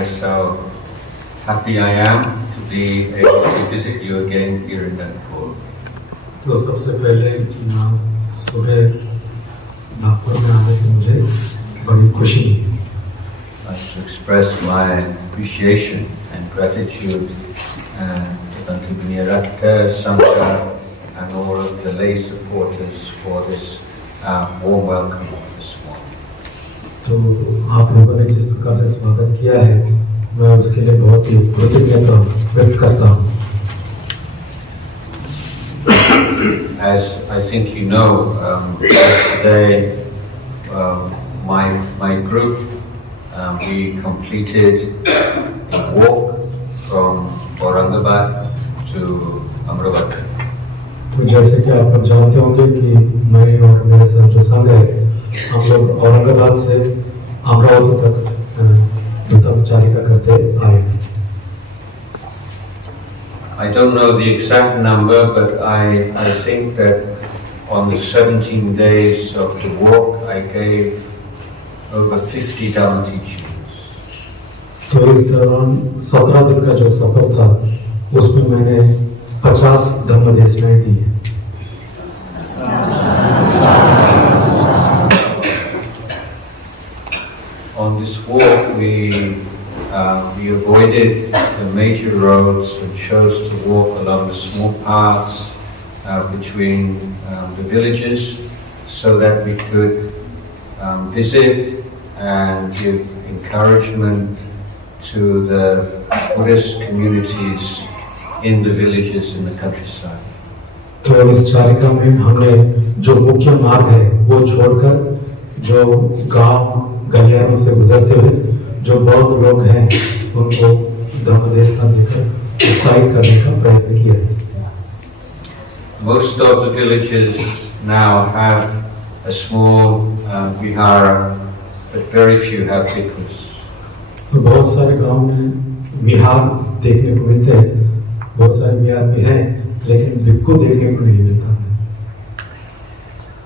express how happy I am to be able to visit you again here in Nepal. तो सबसे पहले सुबह नागपुर में आने की मुझे बड़ी खुशी है. I'd like to express my appreciation and gratitude to Bhante Rakta, Sangha, and all of the lay supporters for this warm welcome this morning. तो आप लोगों ने जिस प्रकार से स्वागत किया है, मैं उसके लिए बहुत ही कृतज्ञता व्यक्त करता हूँ. As I think you know, yesterday my group we completed a walk from Aurangabad to Amravati. तो जैसे कि आप लोग जानते होंगे कि मैं और मेरे साथ जो संघ है, हम लोग औरंगाबाद से अमरावती तक दत्ताचारिका करते आए. I don't know the exact number, but I think that on the 17 days of the walk, I gave over 50 Dhamma teachings. तो इस दौरान 17 दिन का जो सफर था, उसमें मैंने 50 धम्म देशनाएं दी. On this walk, we avoided the major roads and chose to walk along the small paths between the villages, so that we could visit and give encouragement to the Buddhist communities in the villages in the countryside. तो इस चारिका में हमने जो मुख्य मार्ग है वो छोड़कर जो गांव गलियारों से गुजरते हुए जो बौद्ध लोग हैं उनको धम्म देशना देकर उत्साहित करने का प्रयत्न किया. Most of the villages now have a small vihara, but very few have bhikkhus. तो बहुत सारे गांव में विहार देखने को मिलते हैं, बहुत सारे विहार भी हैं, लेकिन भिक्खु देखने को नहीं मिलता.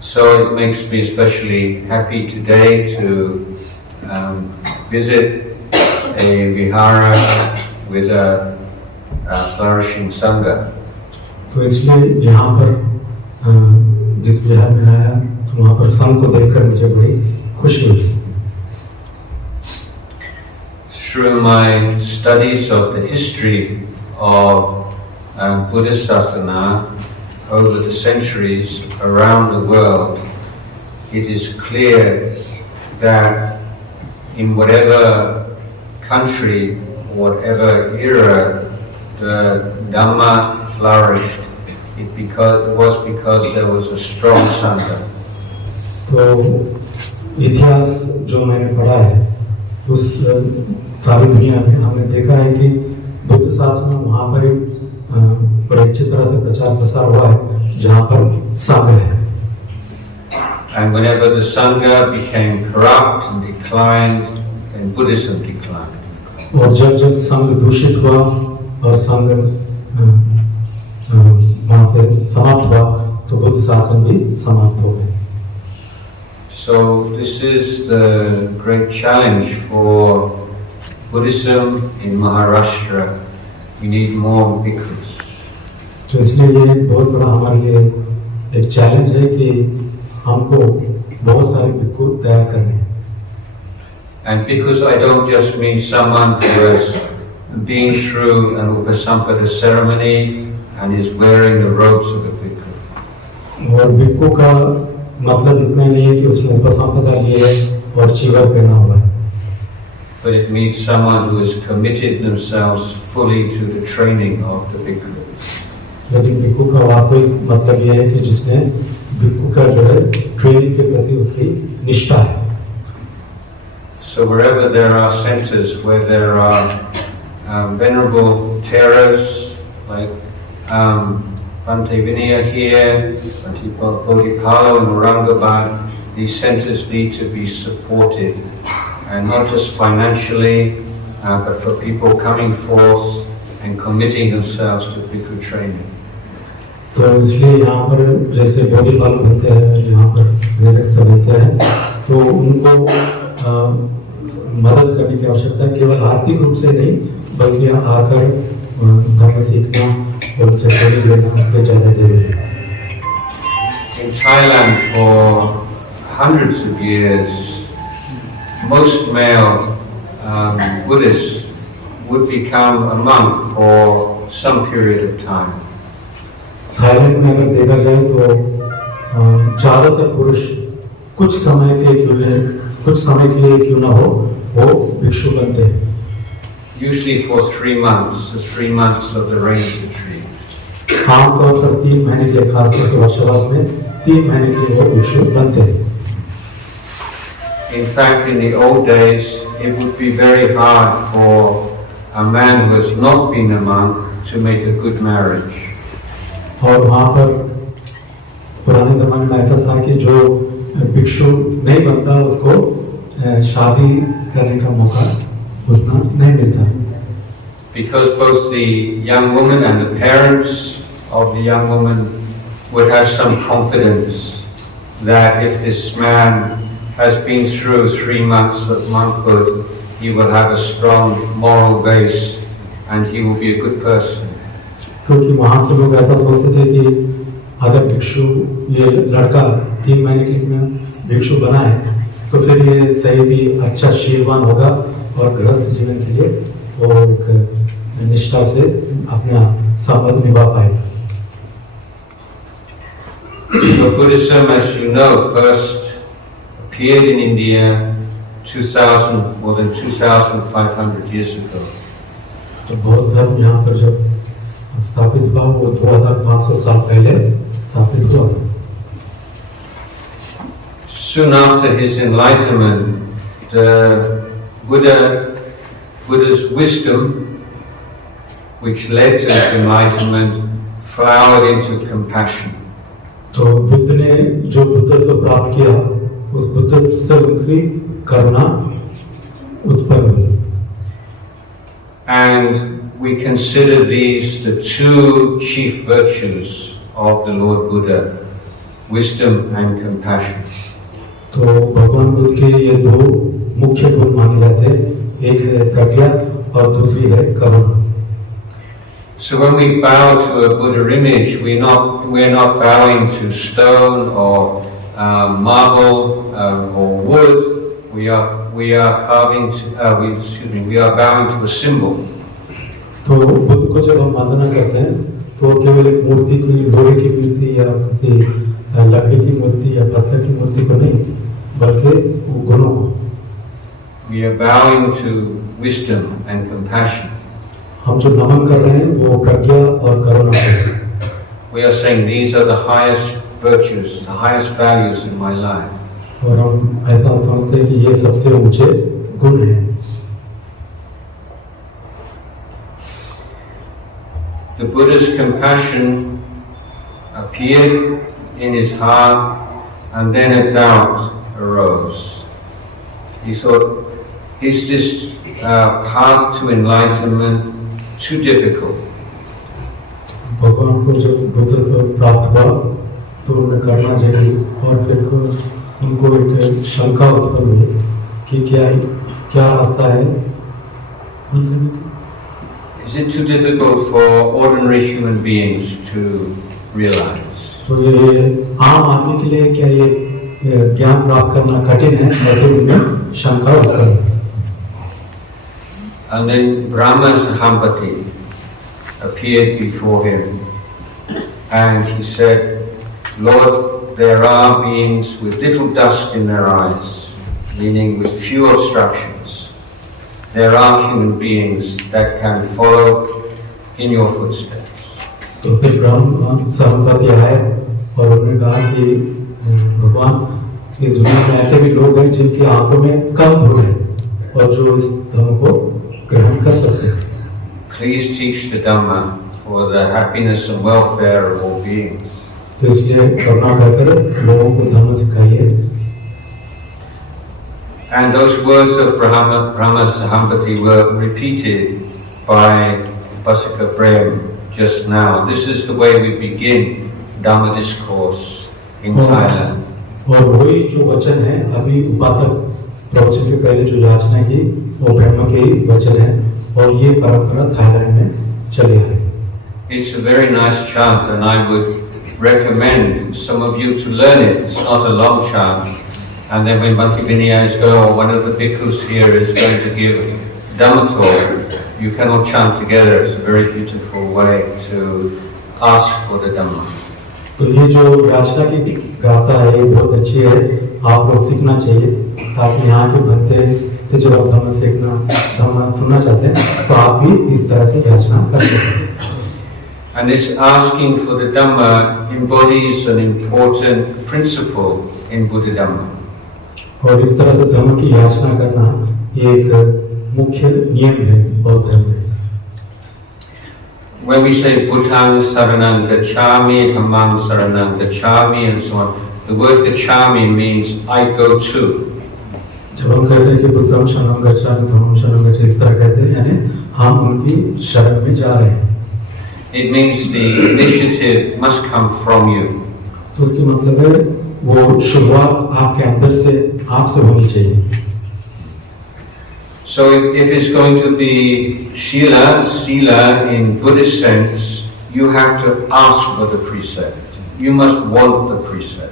So it makes me especially happy today to visit a vihara with a flourishing sangha. तो इसलिए यहाँ पर जिस विहार में आया तो वहाँ पर संघ को देखकर मुझे बड़ी खुशी हुई. Through my studies of the history of Buddhist Sasana over the centuries around the world, it is clear that in whatever country, whatever era the Dhamma flourished, it was because there was a strong Sangha. तो इतिहास जो मैंने पढ़ा है उस सारी दुनिया में हमने देखा है कि बुद्ध शासन वहाँ पर बड़े अच्छी तरह से प्रचार प्रसार हुआ है जहाँ पर संघ है. And whenever the Sangha became corrupt and declined, then Buddhism declined. और जब संघ दूषित हुआ और संघ वहाँ से समाप्त हुआ तो बुद्ध शासन भी समाप्त हो गए. So this is the great challenge for Buddhism in Maharashtra. We need more bhikkhus. तो इसलिए ये बहुत बड़ा हमारे लिए एक चैलेंज है कि हमको बहुत सारे भिक्खु तैयार करने हैं. And bhikkhus, I don't just mean someone who has been through an upasampada ceremony and is wearing the robes of a bhikkhu. और भिक्खु का मतलब इतना नहीं है कि उसने उपसंपदा लिए और चीवर पहना हुआ है. But it means someone who has committed themselves fully to the training of the bhikkhu. लेकिन भिक्खु का वास्तविक मतलब यह है कि जिसने भिक्खु का जो है ट्रेनिंग के प्रति उसकी निष्ठा है. So wherever there are centers where there are venerable Theras like Bhante Vinaya here, Bhante Bodhipalo in Aurangabad, these centers need to be supported, and not just financially, but for people coming forth and committing themselves to bhikkhu training. तो इसलिए यहाँ पर जैसे बोधिपाल बनते हैं, यहाँ पर निरक्षर बनते हैं, तो उनको मदद करने की आवश्यकता है, केवल आर्थिक रूप से नहीं बल्कि आकर धर्म सीखना और उनसे प्रेरित लेना ये ज़्यादा जरूरी है। In Thailand, for hundreds of years, most male Buddhists would become a monk for some period of time. Thailand में अगर देखा जाए तो ज़्यादातर पुरुष कुछ समय के लिए क्यों ना हो वो भिक्षु बनते हैं। Usually for 3 months, the 3 months of the rains retreat. आमतौर पर 3 महीने के खासतौर से वर्षावास में 3 महीने के लिए वो भिक्षु बनते हैं। In fact, in the old days, it would be very hard for a man who has not been a monk to make a good marriage. और वहाँ पर पुराने ज़माने में ऐसा था कि जो भिक्षु नहीं बनता उसको शादी करने का मौका उतना नहीं मिलता। Because both the young woman and the parents of the young woman would have some confidence that if this man has been through 3 months of monkhood, he will have a strong moral base and he will be a good person. क्योंकि वहाँ के लोग ऐसा सोचते थे कि अगर भिक्षु ये लड़का 3 महीने के लिए भिक्षु बना है तो फिर ये सही भी अच्छा शीलवान होगा और गृहस्थ जीवन के लिए वो एक निष्ठा से अपना संबंध निभा पाएगा। So Buddhism, as you know, first appeared in India more than 2,500 years ago. तो बौद्ध धर्म यहाँ पर जब स्थापित हुआ वो 2500 साल पहले स्थापित हुआ। Soon after his enlightenment, the Buddha's wisdom, which led to his enlightenment, flowered into compassion. तो बुद्ध ने जो बुद्धत्व प्राप्त किया उस बुद्धत्व से उनकी करुणा उत्पन्न हुई। And we consider these the 2 chief virtues of the Lord Buddha, wisdom and compassion. तो भगवान बुद्ध के ये 2 मुख्य गुण माने जाते हैं, एक है प्रज्ञा और दूसरी है करुणा। So when we bow to a Buddha image, we're not bowing to stone or marble or wood. We are bowing to a symbol. तो बुद्ध को जब हम वंदना करते हैं तो केवल एक मूर्ति की, लोहे की मूर्ति या लकड़ी की मूर्ति या पत्थर की मूर्ति को नहीं बल्कि गुणों को। We are bowing to wisdom and compassion. हम जो नमन कर रहे हैं वो प्रज्ञा और करुणा को। We are saying these are the highest virtues, the highest values in my life. और हम ऐसा समझते हैं कि ये सबसे ऊंचे गुण हैं। The Buddha's compassion appeared in his heart, and then a doubt arose. He thought, is this path to enlightenment too difficult? भगवान को जब बुद्धत्व प्राप्त हुआ तो उन्हें करना चाहिए और फिर उनको एक शंका उत्पन्न हुई कि क्या रास्ता है। Is it too difficult for ordinary human beings to realize? तो ये आम आदमी के लिए क्या ये ज्ञान प्राप्त करना कठिन है, ऐसे उन्हें शंका उत्पन्न। And then Brahma Sahampati appeared before him, and he said, Lord, there are beings with little dust in their eyes, meaning with few obstructions. There are human beings that can follow in your footsteps. तो फिर ब्रह्म सहमति आए और उन्होंने कहा कि भगवान इस दुनिया में ऐसे भी लोग हैं जिनकी आंखों में कम धूल है और जो इस धर्म को ग्रहण कर सकते हैं। Please teach the Dhamma for the happiness and welfare of all beings. तो इसलिए करुणा कर लोगों को धर्म सिखाइए। And those words of Brahma Sahampati were repeated by Upasaka Prem just now. This is the way we begin Dhamma discourse in Thailand. और वही जो वचन है अभी उपासक प्रवचन के पहले जो याचना की वो ब्रह्म के वचन है और ये परंपरा थाईलैंड में चली आ रही है। It's a very nice chant, and I would recommend some of you to learn it. It's not a long chant. And then when Bhante Vinaya is going, or one of the bhikkhus here is going to give DhammaTalk, you can all chant together. It's a very beautiful way to ask for the Dhamma. तो ये जो याचना की गाथा है ये बहुत अच्छी है, आप लोग सीखना चाहिए ताकि यहाँ के भक्ते तो जब आप धम्म सुनना चाहते हैं तो आप भी इस तरह से याचना कर सकते हैं। And this asking for the Dhamma embodies an important principle in Buddha Dhamma. और इस तरह से धर्म की याचना करना ये एक मुख्य नियम है बौद्ध धर्म में। When we say Buddhang Saranang Gacchami, Dhammang Saranang Gacchami, and so on, the word Gacchami means I go to. जब हम कहते हैं कि बुद्धं शरणं गच्छामि, धम्मं शरणं गच्छामि, इस तरह कहते हैं यानी हम उनकी शरण में जा रहे हैं। It means the initiative must come from you. तो उसकी मतलब है वो शुरुआत आपके अंदर से आपसे होनी चाहिए। So if it's going to be sila in Buddhist sense, you have to ask for the precept. You must want the precept.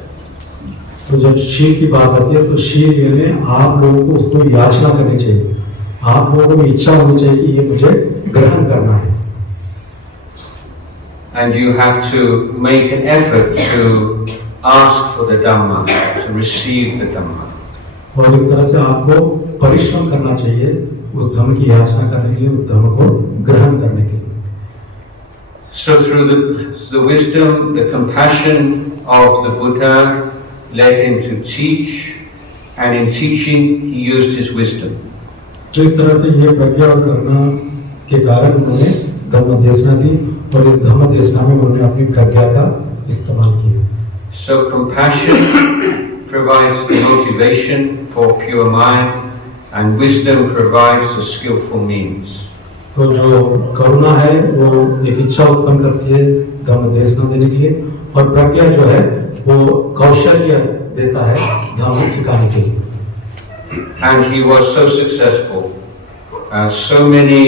तो जब शील की बात आती है तो शील यानी आप लोगों को उसको याचना करनी चाहिए, आप लोगों को इच्छा होनी चाहिए कि ये मुझे ग्रहण करना है। And you have to make an effort to ask for the Dhamma, to receive the Dhamma. और इस तरह से आपको परिश्रम करना चाहिए उस धर्म की याचना करने के लिए, उस धर्म को ग्रहण करने के लिए। So through the wisdom, the compassion of the Buddha led him to teach, and in teaching he used his wisdom. तो इस तरह से ये प्रज्ञा और करुणा के कारण उन्होंने धम्म देशना दी और इस धम्म देशना में उन्होंने अपनी प्रज्ञा का इस्तेमाल किया। So compassion provides the motivation for pure mind, and wisdom provides the skillful means. तो जो करुणा है वो एक इच्छा उत्पन्न करती है धम्म देशना देने के लिए, और प्रज्ञा जो है वो कौशल्य देता है धम्म सिखाने के लिए। And he was so successful. So many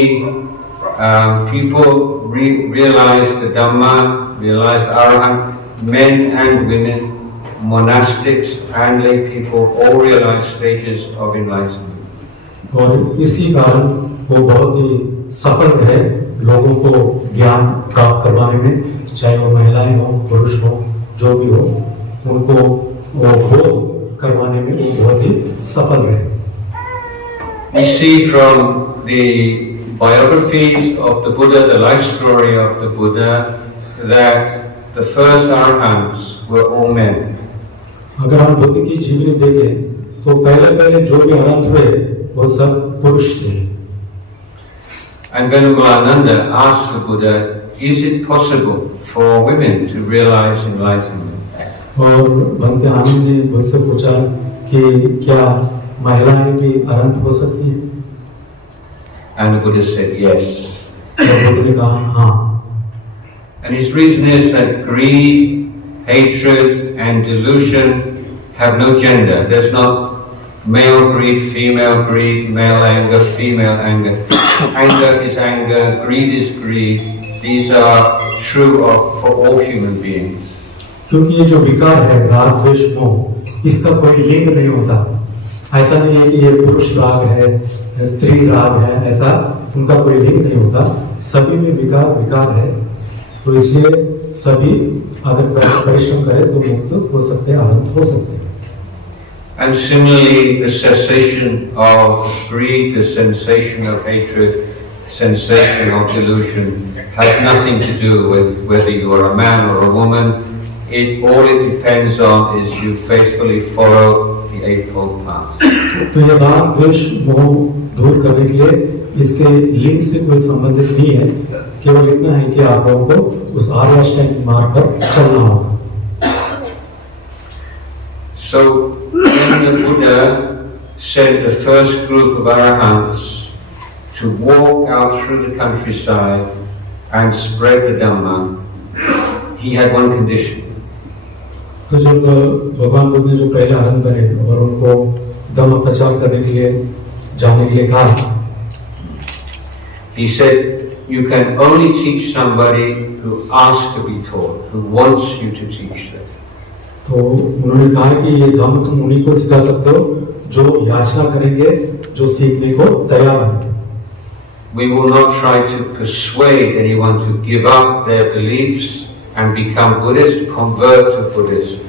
people realized the Dhamma, realized Arahant, men and women, monastics and lay people, all realized stages of enlightenment. और इसी कारण वो बहुत ही सफल रहे लोगों को ज्ञान प्राप्त करवाने में, चाहे वो महिलाएं हो, पुरुष हो, जो भी हो, उनको वो बोध करवाने में वो बहुत ही सफल रहे। We see from the biographies of the Buddha, the life story of the Buddha, that the first arahants were all men. अगर हम बुद्ध की जीवनी देखें तो पहले जो भी अरहंत हुए वो सब पुरुष थे। And Venerable asked the Buddha, is it possible for women to realize enlightenment? और भगवान आनंद ने बुद्ध से पूछा कि क्या महिलाएं भी अरहंत हो सकती हैं? And the Buddha said yes. और बुद्ध ने कहा हाँ। And his reason is that greed, hatred and delusion have no gender. There's not male greed, female greed, male anger, female anger. Anger is anger, greed is greed. These are true for all human beings. क्योंकि ये जो विकार है राग द्वेष मोह, इसका कोई लिंग नहीं होता। ऐसा नहीं है कि ये पुरुष राग है, स्त्री राग है, ऐसा उनका कोई लिंग नहीं होता। सभी में विकार है, तो इसलिए सभी अगर परिश्रम करें तो मुक्त हो सकते हैं, आनंद हो सकते हैं। And similarly, the cessation of greed, the sensation of hatred, sensation of delusion has nothing to do with whether you are a man or a woman. All it depends on is you faithfully follow the Eightfold Path. तो ये राग द्वेष मोह दूर करने के लिए इसके लिंग से कोई संबंधित नहीं है, केवल इतना है कि आप लोगों को उस आर्य अष्टांगिक मार्ग पर चलना होगा। So when the Buddha sent the first group of arahants to walk out through the countryside and spread the Dhamma, he had one condition. तो जब भगवान बुद्ध ने जो पहले आनंद बने और उनको धर्म प्रचार करने के लिए जाने के लिए कहा। He said, you can only teach somebody who asks to be taught, who wants you to teach them. तो उन्होंने कहा कि ये धर्म तुम उन्हीं को सिखा सकते हो जो याचना करेंगे, जो सीखने को तैयार हैं। We will not try to persuade anyone to give up their beliefs and become Buddhist, convert to Buddhism.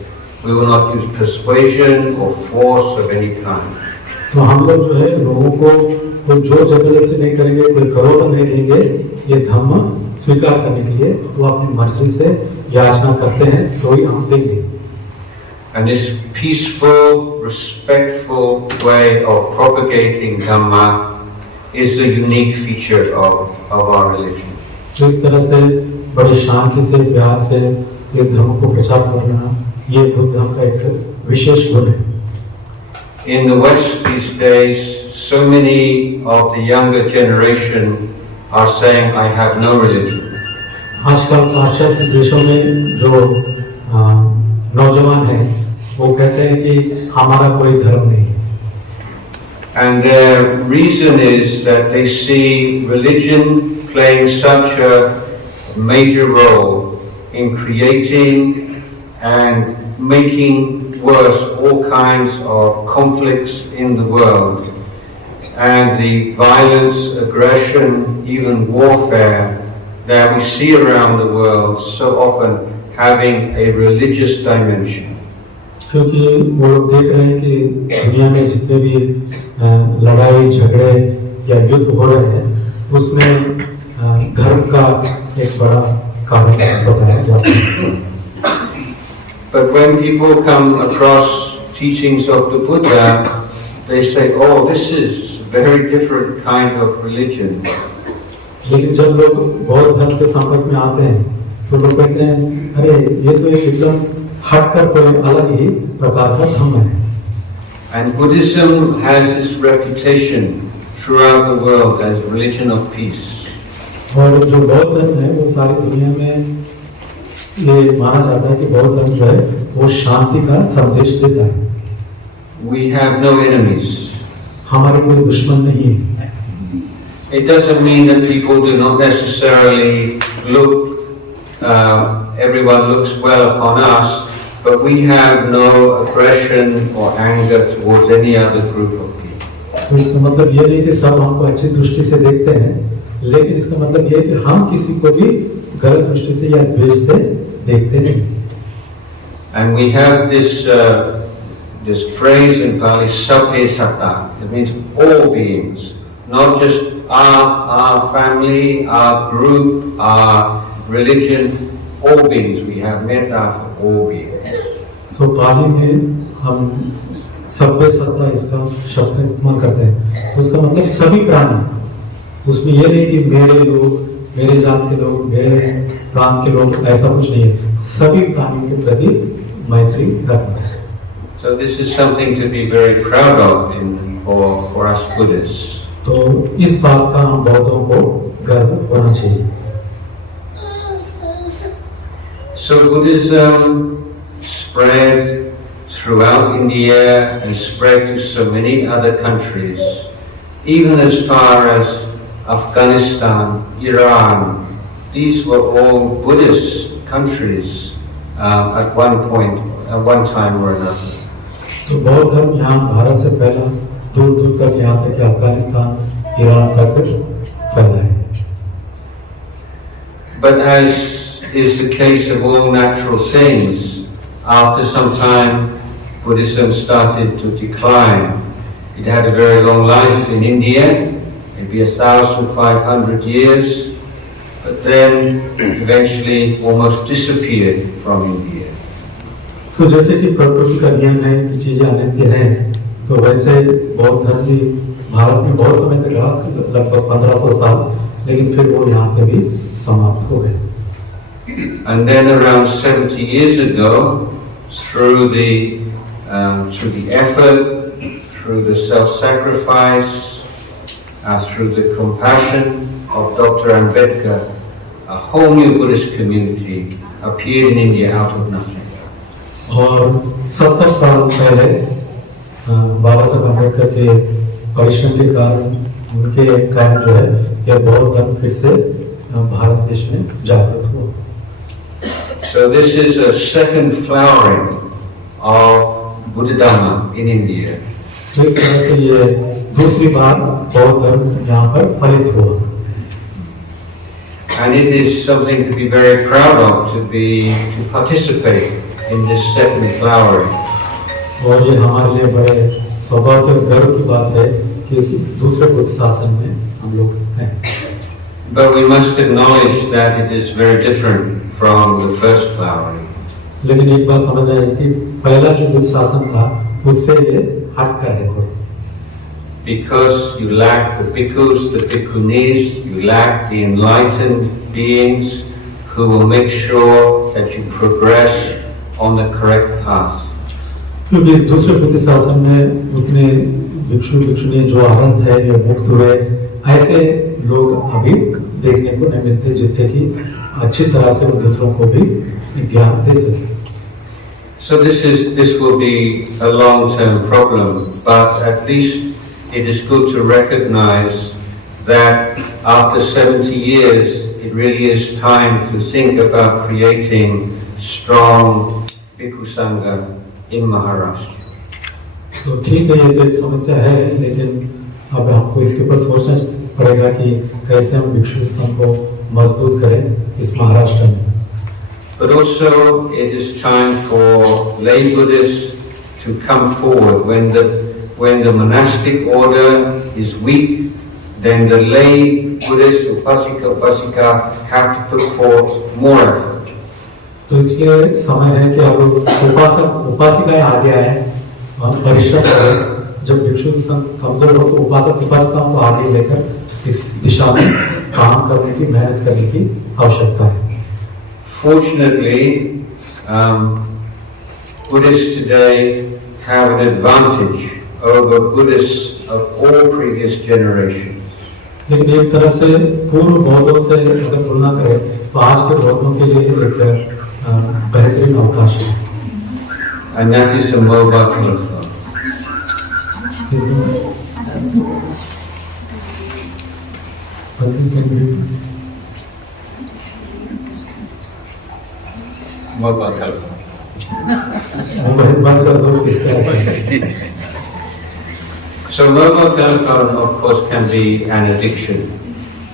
We will not use persuasion or force of any kind. तो हम लोग जो है लोगों को कोई जोर जबरदस्ती नहीं करेंगे, कोई प्रलोभन नहीं देंगे। ये धर्म स्वीकार करने के लिए वो अपनी मर्जी से याचना करते हैं तो ही हम देंगे। And this peaceful, respectful way of propagating Dhamma is a unique feature of our religion. जिस तरह से बड़ी शांति से प्यार से इस धर्म को प्रचार करना, ये बुद्ध धर्म का एक विशेष गुण है। In the West these days, so many of the younger generation are saying, I have no religion. आजकल पाश्चात्य देशों में जो नौजवान हैं, वो कहते हैं कि हमारा कोई धर्म नहीं। And their reason is that they see religion playing such a major role in creating and making worse all kinds of conflicts in the world, and the violence, aggression, even warfare that we see around the world so often having a religious dimension. क्योंकि वो लोग देख रहे हैं कि दुनिया में जितने भी लड़ाई झगड़े या युद्ध हो रहे हैं, उसमें धर्म का एक बड़ा कारण बताया जाता है। But when people come across teachings of the Buddha, they say, oh, this is a very different kind of religion. लेकिन जब लोग बौद्ध धर्म के संपर्क में आते हैं, तो लोग कहते हैं, अरे ये तो एकदम हटकर कोई अलग ही प्रकार का धर्म है। And Buddhism has this reputation throughout the world as religion of peace. और जो बौद्ध धर्म है, वो सारी दुनिया में ये माना जाता है कि बौद्ध धर्म जो है वो शांति का संदेश देता है। We have no enemies. हमारे कोई दुश्मन नहीं है। It doesn't mean that people do not necessarily look, everyone looks well upon us, but we have no aggression or anger towards any other group of people. तो इसका मतलब ये नहीं कि सब हमको अच्छी दृष्टि से देखते हैं, लेकिन इसका मतलब ये है कि हम किसी को भी गलत दृष्टि से या द्वेष से देखते नहीं। And we have this phrase in Pali, sabbe satta. It means all beings, not just our family, our group, our religion. All beings. We have metta for all beings. So पाली में हम सभ्य सत्ता इसका शब्द का इस्तेमाल करते हैं। उसका मतलब सभी प्राणी। उसमें ये नहीं कि मेरे लोग, मेरे जात के लोग, मेरे प्रांत के लोग, ऐसा कुछ नहीं है। सभी प्राणियों के प्रति मैत्री रखना है। So this is something to be very proud of for us Buddhists. तो इस बात का हम बौद्धों को गर्व होना चाहिए। So Buddhism spread throughout India and spread to so many other countries, even as far as Afghanistan, Iran. These were all Buddhist countries at one time or another. तो बौद्ध धर्म यहाँ भारत से फैला, दूर दूर तक, यहाँ तक कि अफगानिस्तान, ईरान तक फैला है। But as is the case of all natural things, after some time Buddhism started to decline. It had a very long life in India, maybe 1,500 years, but then eventually almost disappeared from India. तो जैसे कि प्रकृति का नियम है कि चीजें अनित्य हैं, तो वैसे बौद्ध धर्म भी भारत में बहुत समय तक रहा, लगभग 1500 साल, लेकिन फिर वो यहाँ पे भी समाप्त हो गए। And then around 70 years ago, through the effort, through the self-sacrifice, through the compassion of Dr. Ambedkar, a whole new Buddhist community appeared in India out of nothing. और 70 साल पहले बाबा साहब अम्बेडकर के परिश्रम के कारण उनके कारण जो है यह बौद्ध धर्म फिर से भारत देश में जागृत हुआ। So this is a second flowering of Buddha Dhamma in India. तो इस तरह से ये दूसरी बार बौद्ध धर्म यहाँ पर फलित हुआ। And it is something to be very proud of, to participate in this second flowering. और ये हमारे लिए बड़े सौभाग्य और गर्व की बात है कि इस दूसरे बुद्ध शासन में हम लोग हैं। But we must acknowledge that it is very different from the first flowering. लेकिन एक बात समझ आए कि पहला जो बुद्ध शासन था उससे ये हट कर है थोड़ा। Because you lack the bhikkhus, the bhikkhunis, you lack the enlightened beings who will make sure that you progress on the correct path. क्योंकि इस दूसरे बुद्ध शासन में उतने भिक्षु भिक्षुनी जो आनंद है या मुक्त हुए ऐसे लोग अभी देखने को नहीं मिलते जिससे कि अच्छी तरह से वो दूसरों को भी ज्ञान दे सके। So this will be a long-term problem, but at least it is good to recognize that after 70 years, it really is time to think about creating strong Bhikkhu Sangha in Maharashtra. तो ठीक है, ये तो एक समस्या है, लेकिन अब हमको इसके ऊपर सोचना पड़ेगा कि कैसे हम भिक्षु संघ को मजबूत करें इस महाराष्ट्र में। But also it is time for lay Buddhists to come forward. When the monastic order is weak, then the lay Buddhist upasika have to put forth more effort. तो इसलिए समय है कि अब उपासिकाएं आगे आए और परिश्रम करें। जब भिक्षु संघ कमजोर हो तो उपासिकाओं को आगे लेकर इस दिशा में काम करने की मेहनत करने की आवश्यकता है। Fortunately, Buddhists today have an advantage over Buddhists of all previous generations. लेकिन एक तरह से पूर्व बौद्धों से अगर तुलना करें तो आज के बौद्धों के लिए एक बेहतरीन अवकाश है। And that is the mobile telephone. Mobile telephone. So mobile telephone, of course, can be an addiction.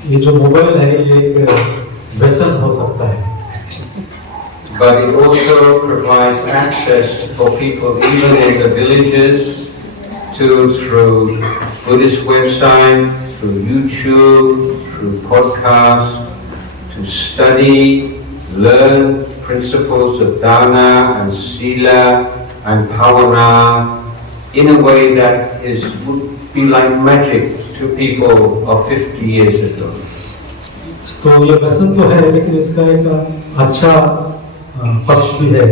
ये जो मोबाइल है ये एक व्यसन हो सकता है। But it also provides access for people even in the villages through Buddhist website, through YouTube, through podcast, to study, learn principles of dana and sila and bhavana in a way that would be like magic to people of 50 years ago. तो ये व्यसन तो है, लेकिन इसका एक अच्छा पक्ष भी है।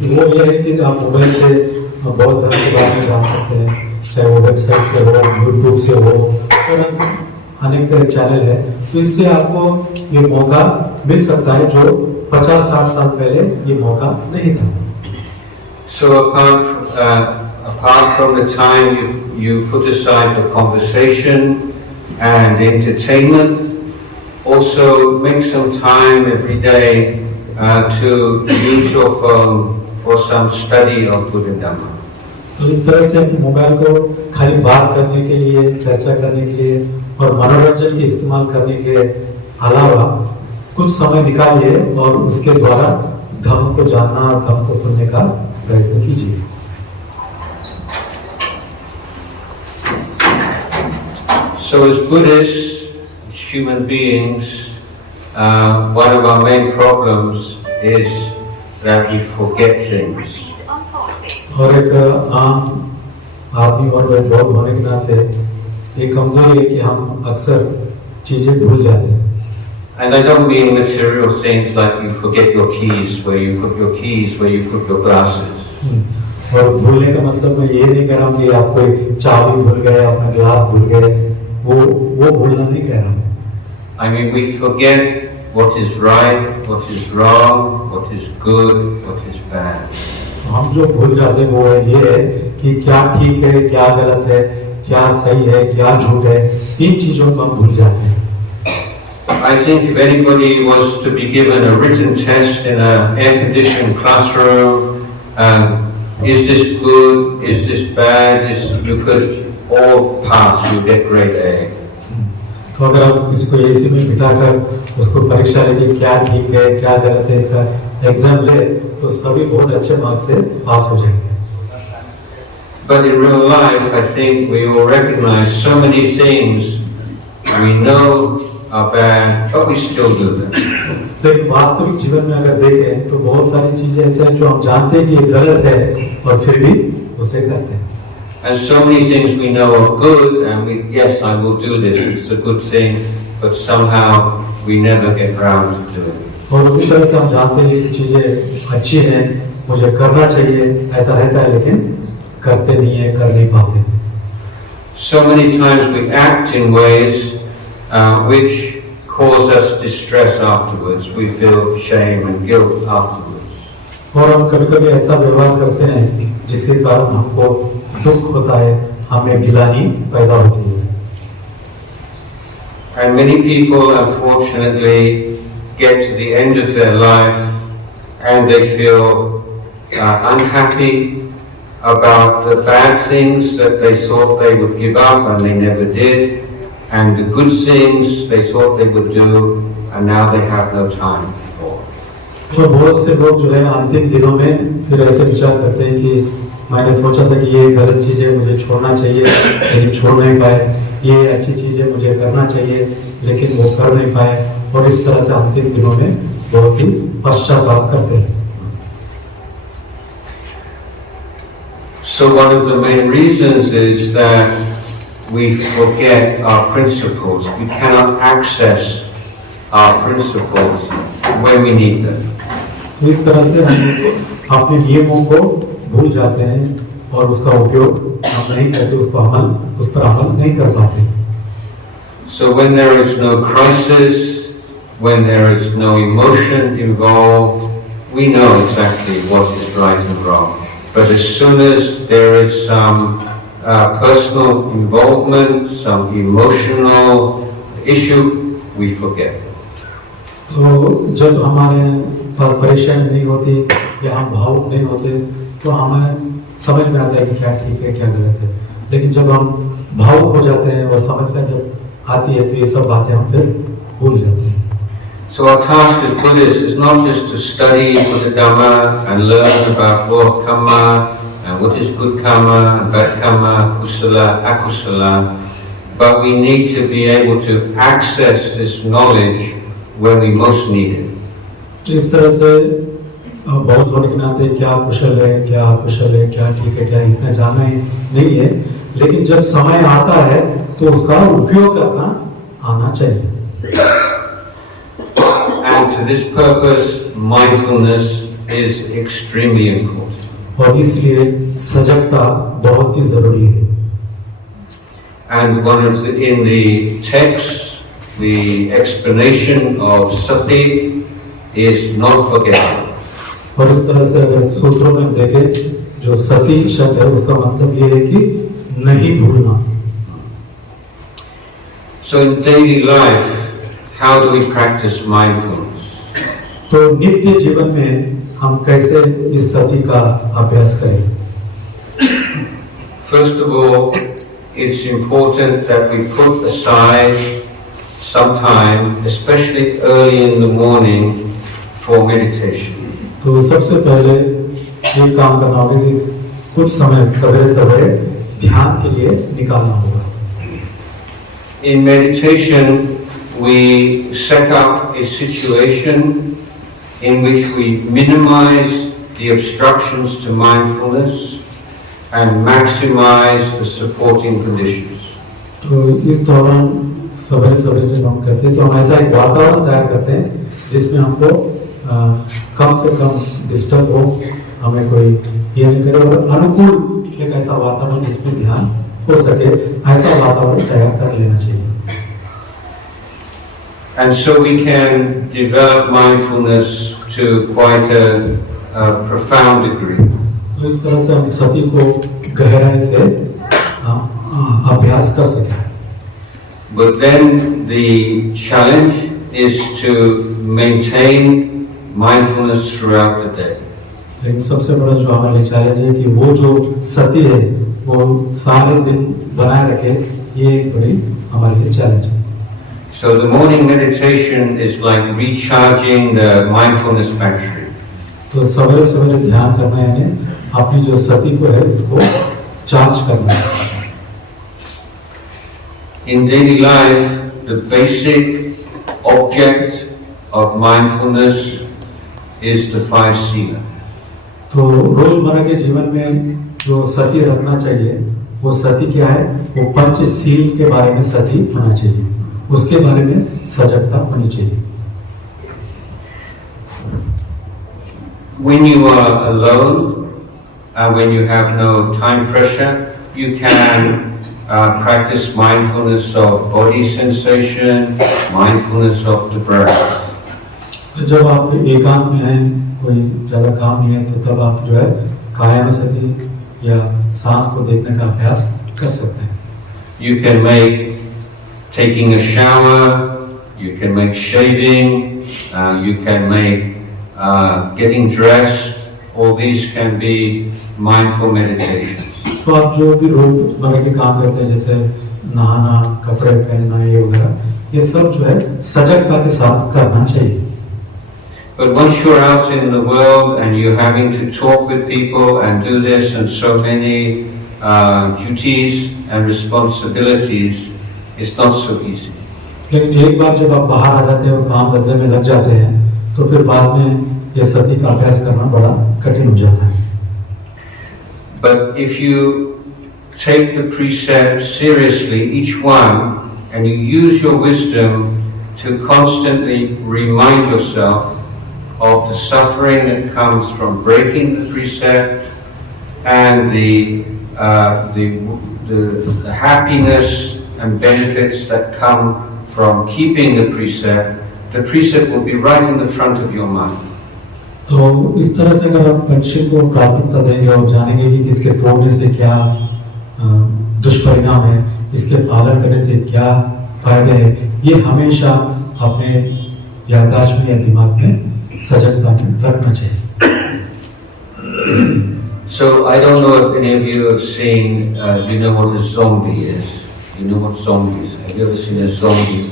वो ये है कि आप मोबाइल से बहुत तरह के बारे में जान सकते हैं, चाहे वो वेबसाइट से हो, यूट्यूब से हो, और अनेक चैनल है। तो इससे आपको ये मौका मिल सकता है जो 50-60 साल पहले ये मौका नहीं था। So apart from the time you put aside for conversation and entertainment, also make some time every day to use your phone for some study of Buddha Dhamma. तो इस तरह से कि मोबाइल को खाली बात करने के लिए, चर्चा करने के लिए और मनोरंजन के इस्तेमाल करने के अलावा कुछ समय निकालिए और उसके द्वारा धर्म को जानना और धर्म को सुनने का प्रयत्न कीजिए। So as Buddhists, as human beings, one of our main problems is that we forget things. और एक आम आदमी और बौद्ध होने के नाते एक कमजोरी है कि हम अक्सर चीजें भूल जाते हैं। And I don't mean material things like you forget your keys, where you put your glasses. और भूलने का मतलब मैं ये नहीं कह रहा हूँ कि आप कोई चाबी भूल गए, अपना ग्लास भूल गए, वो भूलना नहीं कह रहा हूँ। I mean we forget what is right, what is wrong, what is good, what is bad. हम जो भूल जाते हैं वो ये है कि कि क्या ठीक है, क्या गलत है, क्या सही है, क्या झूठ है, इन चीजों को हम भूल जाते हैं। I think if anybody was to be given a written test in an air-conditioned classroom, is this good, is this bad, you could all pass, you get grade A. तो अगर आप किसी को एसी में बिठाकर उसको परीक्षा लेके क्या ठीक है, क्या गलत है, का एग्जाम ले, तो सभी बहुत अच्छे मार्क्स से पास हो जाएंगे। But in real life, I think we all recognize so many things we know are bad, but we still do them. लेकिन वास्तविक जीवन में अगर देखें तो बहुत सारी चीजें ऐसे हैं जो हम जानते हैं कि ये गलत है और फिर भी उसे करते हैं। And so many things we know are good, and yes, I will do this, it's a good thing, but somehow we never get around to doing it. और उसी तरह से हम जानते हैं कि चीजें अच्छी हैं, मुझे करना चाहिए, ऐसा रहता है, लेकिन करते नहीं है, कर नहीं पाते। So many times we act in ways which cause us distress afterwards. We feel shame and guilt afterwards. और हम कभी-कभी ऐसा व्यवहार करते हैं जिसके कारण हमको दुख होता है, हमें गिलानी पैदा होती है। And many people, unfortunately, get to the end of their life and they feel unhappy about the bad things that they thought they would give up and they never did, and the good things they thought they would do and now they have no time for. तो बहुत से लोग जो है अंतिम दिनों में फिर ऐसे विचार करते हैं कि मैंने सोचा था कि ये गलत चीजें मुझे छोड़ना चाहिए लेकिन छोड़ नहीं पाए, ये अच्छी चीजें मुझे करना चाहिए लेकिन वो कर नहीं पाए, और इस तरह से अंतिम दिनों में बहुत ही पश्चाताप करते हैं। So one of the main reasons is that we forget our principles. We cannot access our principles when we need them. तो इस तरह से हम अपने नियमों को भूल जाते हैं और उसका उपयोग हम नहीं करते, उस पर अमल नहीं कर पाते। So when there is no crisis, when there is no emotion involved, we know exactly what is right and wrong. But as soon as there is some personal involvement, some emotional issue, we forget. तो जब हमारे पर परेशानी नहीं होती या हम भावुक नहीं होते तो हमें समझ में आता है कि क्या ठीक है, क्या गलत है, लेकिन जब हम भावुक हो जाते हैं और समस्या जब आती है तो ये सब बातें हम फिर भूल जाते हैं। So our task as Buddhists is not just to study Buddha Dhamma and learn about both karma and what is good karma and bad karma, kusala, akusala, but we need to be able to access this knowledge when we most need it. इस तरह से बहुत होने के नाते क्या कुशल है, क्या अकुशल है, क्या ठीक है, क्या इतना जानना ही नहीं है, लेकिन जब समय आता है तो उसका उपयोग करना आना चाहिए। And to this purpose, mindfulness is extremely important. और इसलिए सजगता बहुत ही जरूरी है। And in the text, the explanation of sati is not forgetting. और इस तरह से अगर सूत्रों में देखें जो सती शब्द है उसका मतलब ये है कि नहीं भूलना। So in daily life, how do we practice mindfulness? तो नित्य जीवन में हम कैसे इस सती का अभ्यास करें? First of all, it's important that we put aside some time, especially early in the morning, for meditation. तो सबसे पहले ये काम करना होगा कि कुछ समय सवेरे ध्यान के लिए निकालना होगा। In meditation, we set up a situation in which we minimize the obstructions to mindfulness and maximize the supporting conditions. तो इस दौरान सवेरे जब हम करते हैं तो हम ऐसा एक वातावरण तैयार करते हैं जिसमें हमको कम से कम डिस्टर्ब हो, हमें कोई ये नहीं करे, और अनुकूल एक ऐसा वातावरण जिसमें ध्यान हो सके, ऐसा वातावरण तैयार कर लेना चाहिए। And so we can develop mindfulness to quite a profound degree. तो इस तरह से हम सती को गहराई से अभ्यास कर सकें। But then the challenge is to maintain mindfulness throughout the day. लेकिन सबसे बड़ा जो हमारे लिए चैलेंज है कि वो जो सती है वो सारे दिन बनाए रखे, ये एक बड़ी हमारे लिए चैलेंज है। So the morning meditation is like recharging the mindfulness battery. तो सवेरे सवेरे ध्यान करना है, अपनी जो सती को है उसको चार्ज करना है। In daily life, the basic object of mindfulness is the 5 sila. तो रोजमर्रा के जीवन में जो सती रखना चाहिए वो सती क्या है? वो पंचशील के बारे में सती होना चाहिए, उसके बारे में सजगता होनी चाहिए। When you are alone and when you have no time pressure, you can practice mindfulness of body sensation, mindfulness of the breath. तो जब आप एकांत में हैं, कोई ज्यादा काम नहीं है, तो तब आप जो है कायानुसति या सांस को देखने का अभ्यास कर सकते हैं। You can make taking a shower, you can make shaving, you can make getting dressed. All these can be mindful meditation. तो आप जो भी रोजमर्रा के काम करते हैं, जैसे नहाना, कपड़े पहनना, ये वगैरह, ये सब जो है सजगता के साथ करना चाहिए। But once you're out in the world and you're having to talk with people and do this and so many duties and responsibilities, it's not so easy. लेकिन एक बार जब आप बाहर आ जाते हैं और काम धंधे में लग जाते हैं, तो फिर बाद में ये सती का अभ्यास करना बड़ा कठिन हो जाता है। But if you take the precepts seriously, each one, and you use your wisdom to constantly remind yourself of the suffering that comes from breaking the precept and the happiness and benefits that come from keeping the precept will be right in the front of your mind. तो इस तरह से अगर आप पंचशील को प्राथमिकता देंगे और जानेंगे कि इसके तोड़ने से क्या दुष्परिणाम है, इसके पालन करने से क्या फायदे हैं, ये हमेशा अपने याददाश्त में या दिमाग में सजगता में रखना चाहिए। So I don't know if any of you have seen, you know what a zombie is. You know what zombie is? Have you ever seen a zombie?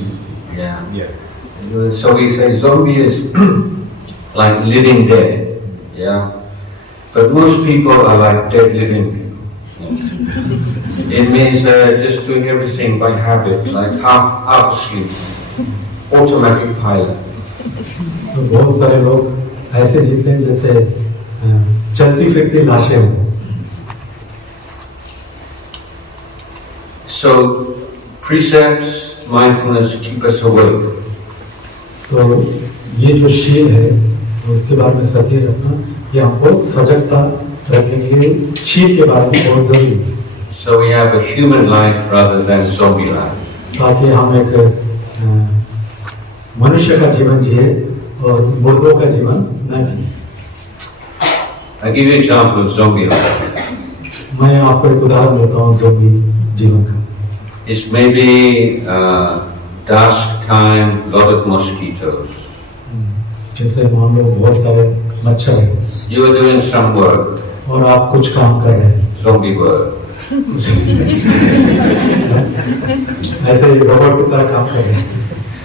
Yeah. So we say zombie is like living dead. Yeah. But most people are like dead living people. It means they're just doing everything by habit, like half asleep, automatic pilot. तो बहुत सारे लोग ऐसे जीते हैं जैसे चलती फिरती लाशें हैं। So precepts, mindfulness keep us awake. तो ये जो शील है, उसके बारे में सत्य रखना, ये हमको सजगता रखने के लिए शील के बारे में बहुत जरूरी है। So we have a human life rather than zombie life. ताकि हम एक मनुष्य का जीवन जिए और मुर्गों का जीवन न जिए। I give you an example of zombie life. मैं आपको एक उदाहरण देता हूँ ज़ोंबी जीवन का। It's maybe dusk time, lot of mosquitoes. जैसे मान लो बहुत सारे मच्छर हैं। You are doing some work. और आप कुछ काम कर रहे हैं। Zombie work. ऐसे ही रोबोट की तरह काम कर रहे हैं।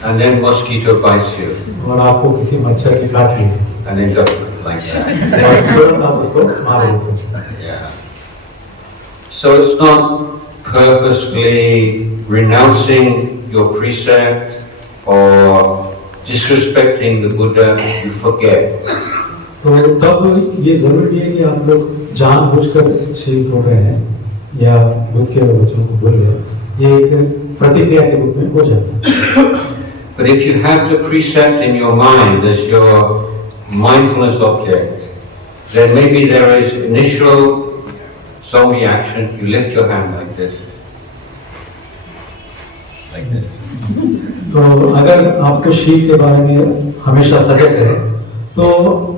And then mosquito bites you. और आपको किसी मच्छर ने काट लिया। And then just like that. और तुरंत आप उसको मार देते हैं। Yeah. So it's not purposefully renouncing your precept or disrespecting the Buddha. You forget. तो तब ये जरूरी है कि आप लोग जानबूझकर शील तोड़ रहे हैं या बुद्ध के वचनों को बोल रहे हैं, ये एक प्रतिक्रिया के रूप में हो जाता है। But if you have the precept in your mind as your mindfulness object, then maybe there is initial zombie action. You lift your hand like this. Like this. तो अगर आपको शील के बारे में हमेशा सजग है, तो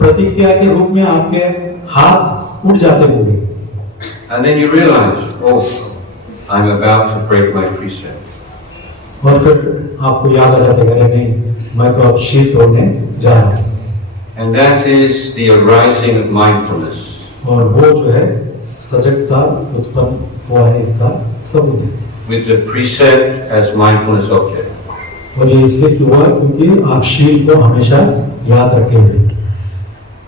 प्रतिक्रिया के रूप में आपके हाथ उठ जाते होंगे। And then you realize, oh, I'm about to break my precept. और फिर आपको याद आ जाता है नहीं मैं तो अब शील तोड़ने जा रहा हूँ. And that is the arising of mindfulness. और वो जो है सजगता उत्पन्न हुआ है इसका सबूत है. With the precept as mindfulness object. और ये इसलिए क्यों हुआ क्योंकि आप शील को हमेशा याद रखे हुए.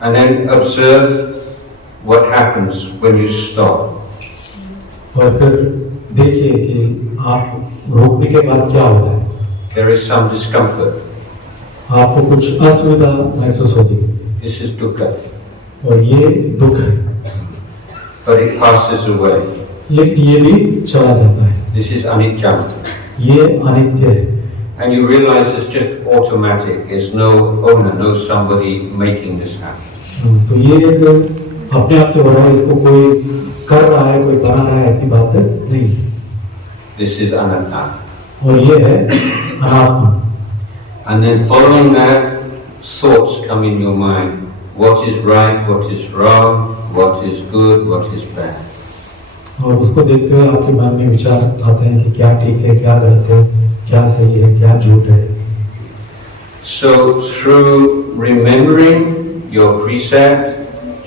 And then observe what happens when you stop. और फिर देखिए कि आप रोकने के बाद क्या होता है. There is some discomfort. आपको कुछ असुविधा महसूस होगी. This is dukkha. और ये दुख है. But it passes away. लेकिन ये भी चला जाता है. This is anicca. ये अनित्य है. And you realize it's just automatic. There's no owner, no somebody making this happen. तो ये एक अपने आप से हो रहा है. इसको कोई कर रहा है कोई बना रहा है ऐसी बात नहीं. This is anatta. और ये है अनात्मा. And then following that, thoughts come in your mind. What is right, what is wrong, what is good, what is bad. और उसको देखते हुए आपके मन में विचार आते हैं कि क्या ठीक है क्या गलत है क्या सही है क्या झूठ है. So through remembering your precept,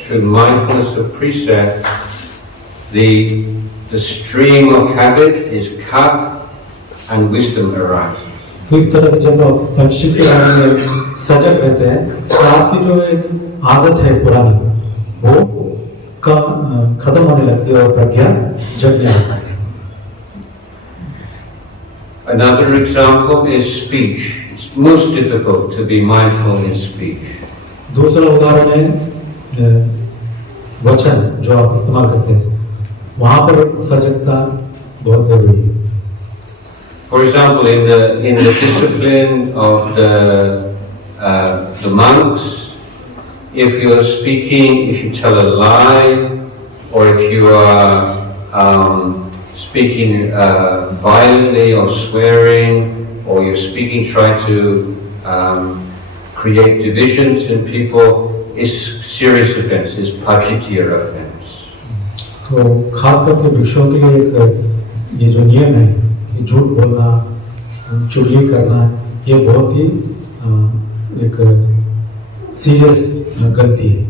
through mindfulness of precept, the stream of habit is cut and wisdom arises. तो इस तरह से जब आप पंचशील के बारे में सजग रहते हैं तो आपकी जो एक आदत है पुरानी वो खत्म होने लगती है और प्रज्ञा जगने लगती है. Another example is speech. It's most difficult to be mindful in speech. दूसरा उदाहरण है वचन जो आप इस्तेमाल करते हैं. वहाँ पर सजगता बहुत जरूरी है. For example, in the discipline of the monks, if you are speaking, if you tell a lie, or if you are speaking violently or swearing, or you're speaking trying to create divisions in people, is serious offense, is pajitya offense. तो खास करके भिक्षुओं के लिए एक ये जो नियम है कि झूठ बोलना चुगली करना ये बहुत ही एक सीरियस गलती है.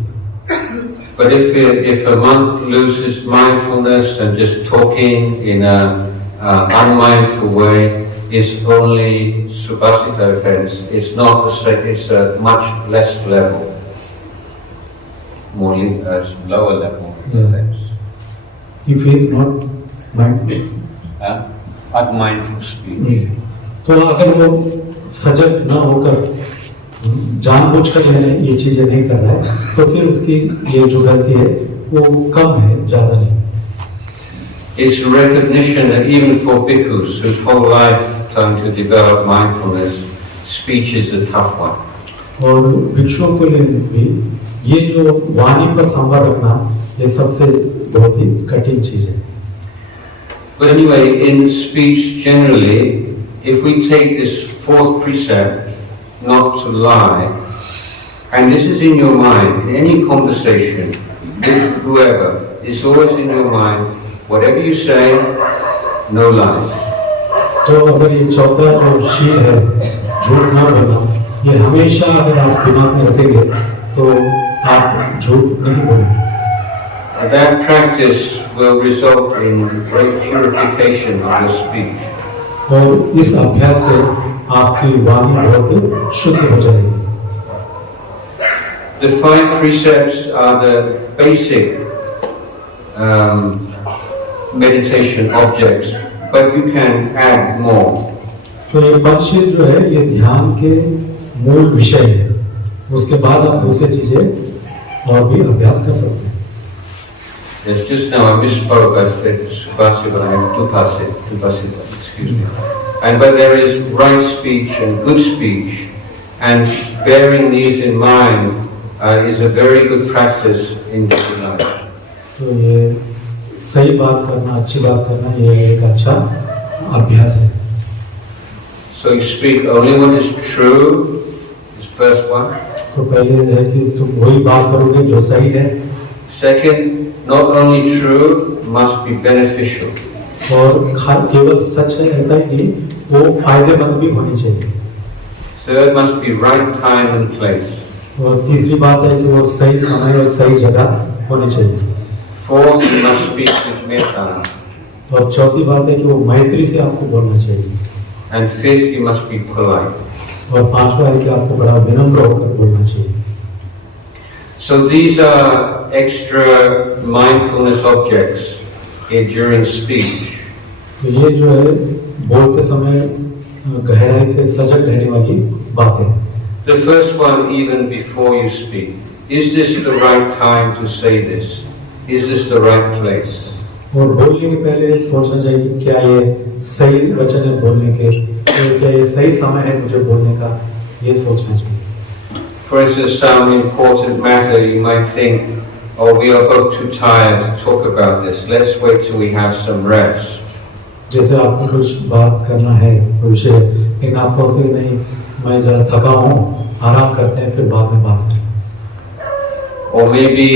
But if a monk loses mindfulness and just talking in a unmindful way is only subhasita offense, it's not it's a much less level, more lower level offense. If he is not mindful, unmindful speech. तो अगर वो सजग न होकर जानबूझकर ये चीजें नहीं कर रहा है तो फिर उसकी ये जो गलती है वो कम है ज्यादा नहीं. It's a recognition that even for bhikkhus whose whole lifetime to develop mindfulness, speech is a tough one. और भिक्षुओं के लिए भी ये जो वाणी पर संवाद रखना ये सबसे बहुत ही कठिन चीज है. But anyway, in speech generally, if we take this fourth precept, not to lie, and this is in your mind, in any conversation, with whoever, it's always in your mind, whatever you say, no lies. तो अगर ये चौथा और शील है झूठ ना बोलना ये हमेशा अगर आप दिमाग में रखेंगे तो आप झूठ नहीं बोलेंगे. That practice will result in great purification of your speech. और इस अभ्यास से आपकी वाणी बहुत शुद्ध हो जाएगी. The 5 precepts are the basic meditation objects, but you can add more. तो ये पंचशील जो है ये ध्यान के मूल विषय है. उसके बाद आप दूसरी चीजें और भी अभ्यास कर सकते हैं. Yes, just now I misspoke. I said subhasita, but I meant dupasita. Excuse me. But there is right speech and good speech, and bearing these in mind is a very good practice in daily life. तो ये सही बात करना अच्छी बात करना ये एक अच्छा अभ्यास है. So you speak only what is true. Is first one. तो पहले है कि तुम वही बात करोगे जो सही है. Second, not only true, must be beneficial. और केवल सच है ऐसा ही नहीं, वो फायदेमंद भी होनी चाहिए। Third, must be right time and place. और तीसरी बात है कि वो सही समय और सही जगह होनी चाहिए। Fourth, you must speak with metta. और चौथी बात है कि वो मैत्री से आपको बोलना चाहिए। And fifth, you must be polite. और पांचवा है कि आपको बड़ा विनम्र होकर बोलना चाहिए। So these are extra mindfulness objects during speech. तो ये जो है बोलते समय गहराई से सजग रहने वाली बातें। The first one, even before you speak, is this the right time to say this? Is this the right place? और बोलने के पहले सोचना चाहिए क्या ये सही वचन है बोलने के, क्या ये सही समय है मुझे बोलने का, ये सोचना चाहिए। For instance, some important matter, you might think, oh, we are both too tired to talk about this. Let's wait till we have some rest. जैसे आपको कुछ बात करना है विषय, लेकिन आप सोचते नहीं मैं जरा थका हूँ, आराम करते हैं फिर बाद में बात करें। Or maybe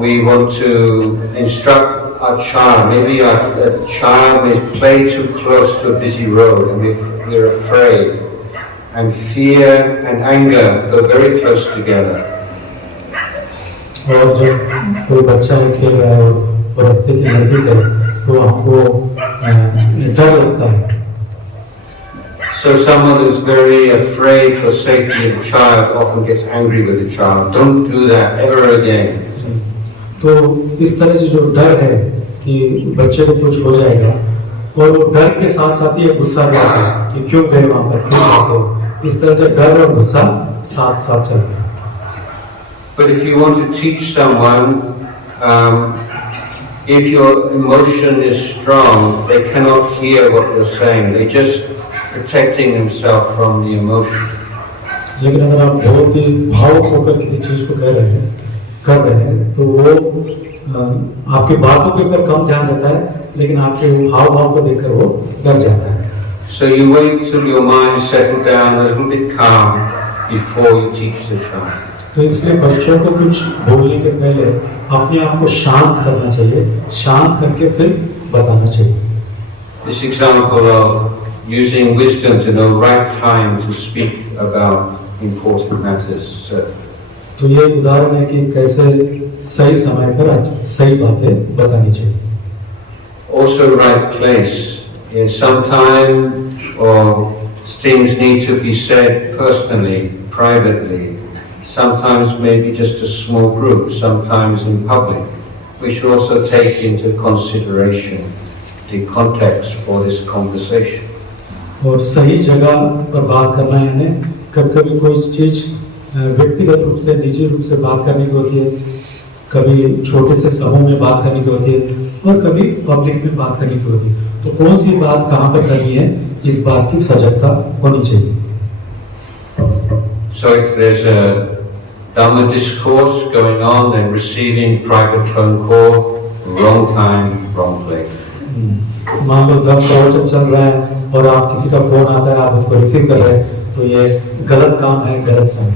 we want to instruct our child. Maybe our child may play too close to a busy road, and we're afraid. And fear and anger go very close together. और जब कोई बच्चा खेल रहा है और रास्ते के नजदीक है, तो हमको डर लगता है। So someone who's very afraid for safety of the child often gets angry with the child. Don't do that ever again. तो इस तरह से जो डर है कि बच्चे को कुछ हो जाएगा, और वो डर के साथ साथ ये गुस्सा भी आता है कि क्यों गए वहां पर, क्यों जाते हो, इस तरह से डर और गुस्सा साथ साथ चलते हैं। But if you want to teach someone, if your emotion is strong, they cannot hear what you're saying. They're just protecting themselves from the emotion. लेकिन अगर आप बहुत ही भावुक होकर किसी चीज को कर रहे हैं, तो वो आपकी बातों के ऊपर कम ध्यान देता है, लेकिन आपके हाव भाव को देखकर वो डर जाता है। So you wait till your mind settle down a little bit calm before you teach the child. तो इसलिए बच्चों को कुछ बोलने के पहले अपने आप को शांत करना चाहिए, शांत करके फिर बताना चाहिए। This example of using wisdom to know right time to speak about important matters. तो ये उदाहरण है कि कैसे सही समय पर सही बातें बतानी चाहिए। Also right place. Sometimes things need to be said personally, privately. Sometimes maybe just a small group, sometimes in public. We should also take into consideration the context for this conversation. और सही जगह पर बात करना है, कभी कोई चीज व्यक्तिगत रूप से निजी रूप से बात करने की होती है, कभी छोटे से समूह में बात करने की होती है, और कभी पब्लिक में बात करने की होती है। तो कौन सी बात कहाँ पर करनी है, इस बात की सजगता होनी चाहिए। So if there's a Dhamma discourse going on, then receiving private phone call, wrong time, wrong place. मान लो धर्म प्रवचन चल रहा है और आप किसी का फोन आता है, आप उसको रिसीव कर रहे हैं, तो ये गलत काम है, गलत समय।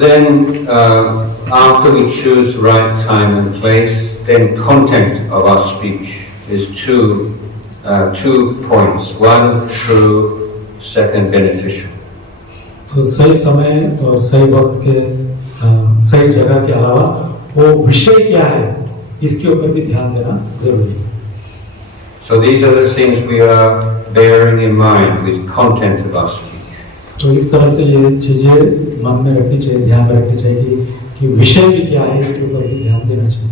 Then after we choose the right time and place, then content of our speech is two points. One, true, second, beneficial. तो सही समय और सही वक्त के सही जगह के अलावा वो विषय क्या है, इसके ऊपर भी ध्यान देना जरूरी है। So these are the things we are bearing in mind with content of our speech. तो इस तरह से ये चीजें मन में रखनी चाहिए, ध्यान में रखनी चाहिए कि विषय भी क्या है, इसके ऊपर भी ध्यान देना चाहिए।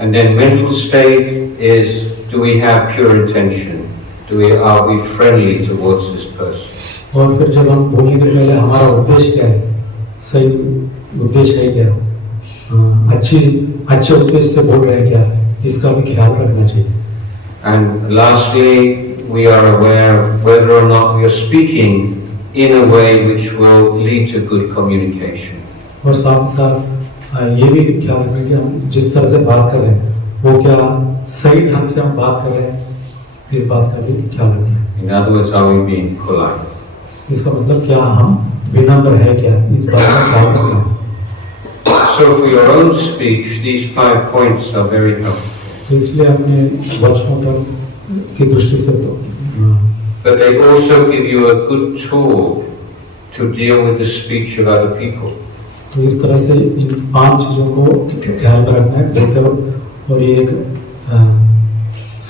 And then mental state is, do we have pure intention? Are we friendly towards this person? और फिर जब हम बोलने के पहले हमारा उद्देश्य क्या है, सही उद्देश्य है क्या, अच्छे उद्देश्य से बोल रहे हैं क्या, इसका भी ख्याल रखना चाहिए। And lastly, we are aware whether or not we are speaking in a way which will lead to good communication. और साथ ही साथ ये भी ख्याल रखें कि हम जिस तरह से बात कर रहे हैं वो क्या सही ढंग से हम बात कर रहे हैं, इस बात का भी ख्याल रखें। In other words, are we being polite? इसका मतलब क्या हम विनम्र है क्या, इस बात का ख्याल रखें। So for your own speech, these 5 points are very helpful. इसलिए अपने वचनों पर की दृष्टि से तो But they also give you a good tool to deal with the speech of other people. तो इस तरह से इन 5 चीजों को ख्याल में रखना है बेहतर और ये एक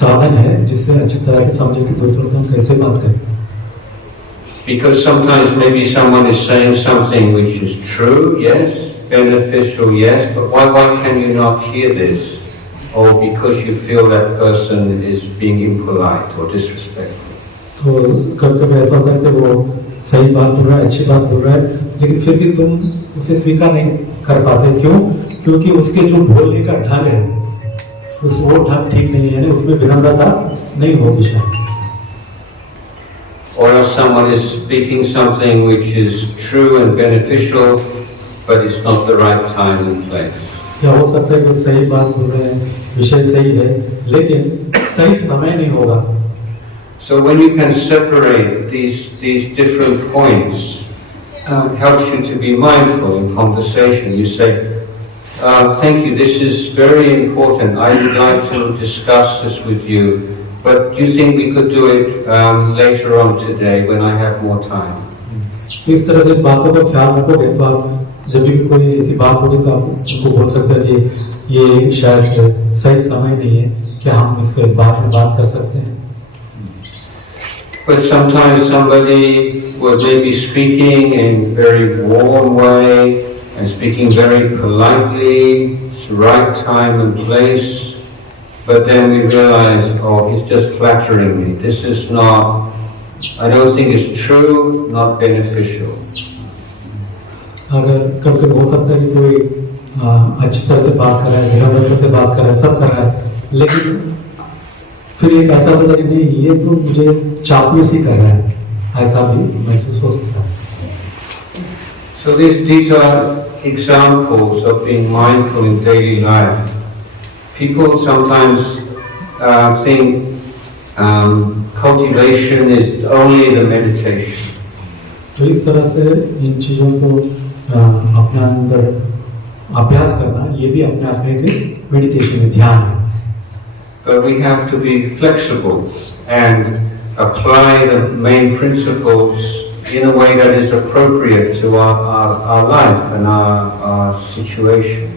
साधन है जिससे अच्छी तरह से समझे कि दूसरों से हम कैसे बात करें. Because sometimes maybe someone is saying something which is true, yes, beneficial, yes, but why can you not hear this? Or because you feel that person is being impolite or disrespectful. तो कभी-कभी ऐसा होता है कि वो सही बात बोल रहा है, अच्छी बात बोल रहा है, लेकिन फिर भी तुम उसे स्वीकार नहीं कर पाते. क्यों? क्योंकि उसके जो बोलने का ढंग है, वो ढंग ठीक नहीं है, उसमें विनम्रता नहीं होगी शायद. Or if someone is speaking something which is true and beneficial, but it's not the right time and place. क्या हो सकता है कि सही बात बोल रहे हैं, विषय सही है, लेकिन सही समय नहीं होगा. So when you can separate these different points, helps you to be mindful in conversation. You say, thank you, this is very important. I would like to discuss this with you. But do you think we could do it later on today when I have more time? इस तरह से बातों का ख्याल रखोगे तो आप जब भी कोई ऐसी बात होगी तो आप उनको बोल सकते हैं कि ये शायद सही समय नहीं है, क्या हम इसके बाद में बात कर सकते हैं. But sometimes somebody will maybe speaking in a very warm way and speaking very politely, it's the right time and place. But then we realize, oh, he's just flattering me. This is not, I don't think it's true, not beneficial. अगर कभी हो सकता है कि कोई अच्छी तरह से बात कर रहा है, विनम्रता से बात कर रहा है, सब कर रहा है, लेकिन फिर एक ऐसा होता है कि नहीं, ये तो मुझे चापलूसी कर रहा है, ऐसा भी महसूस हो सकता है. So these are examples of being mindful in daily life. People sometimes think cultivation is only the meditation. तो इस तरह से इन चीजों को अपने अंदर अभ्यास करना, ये भी अपने आप में एक मेडिटेशन में ध्यान है. But we have to be flexible and apply the main principles in a way that is appropriate to our life and our situation.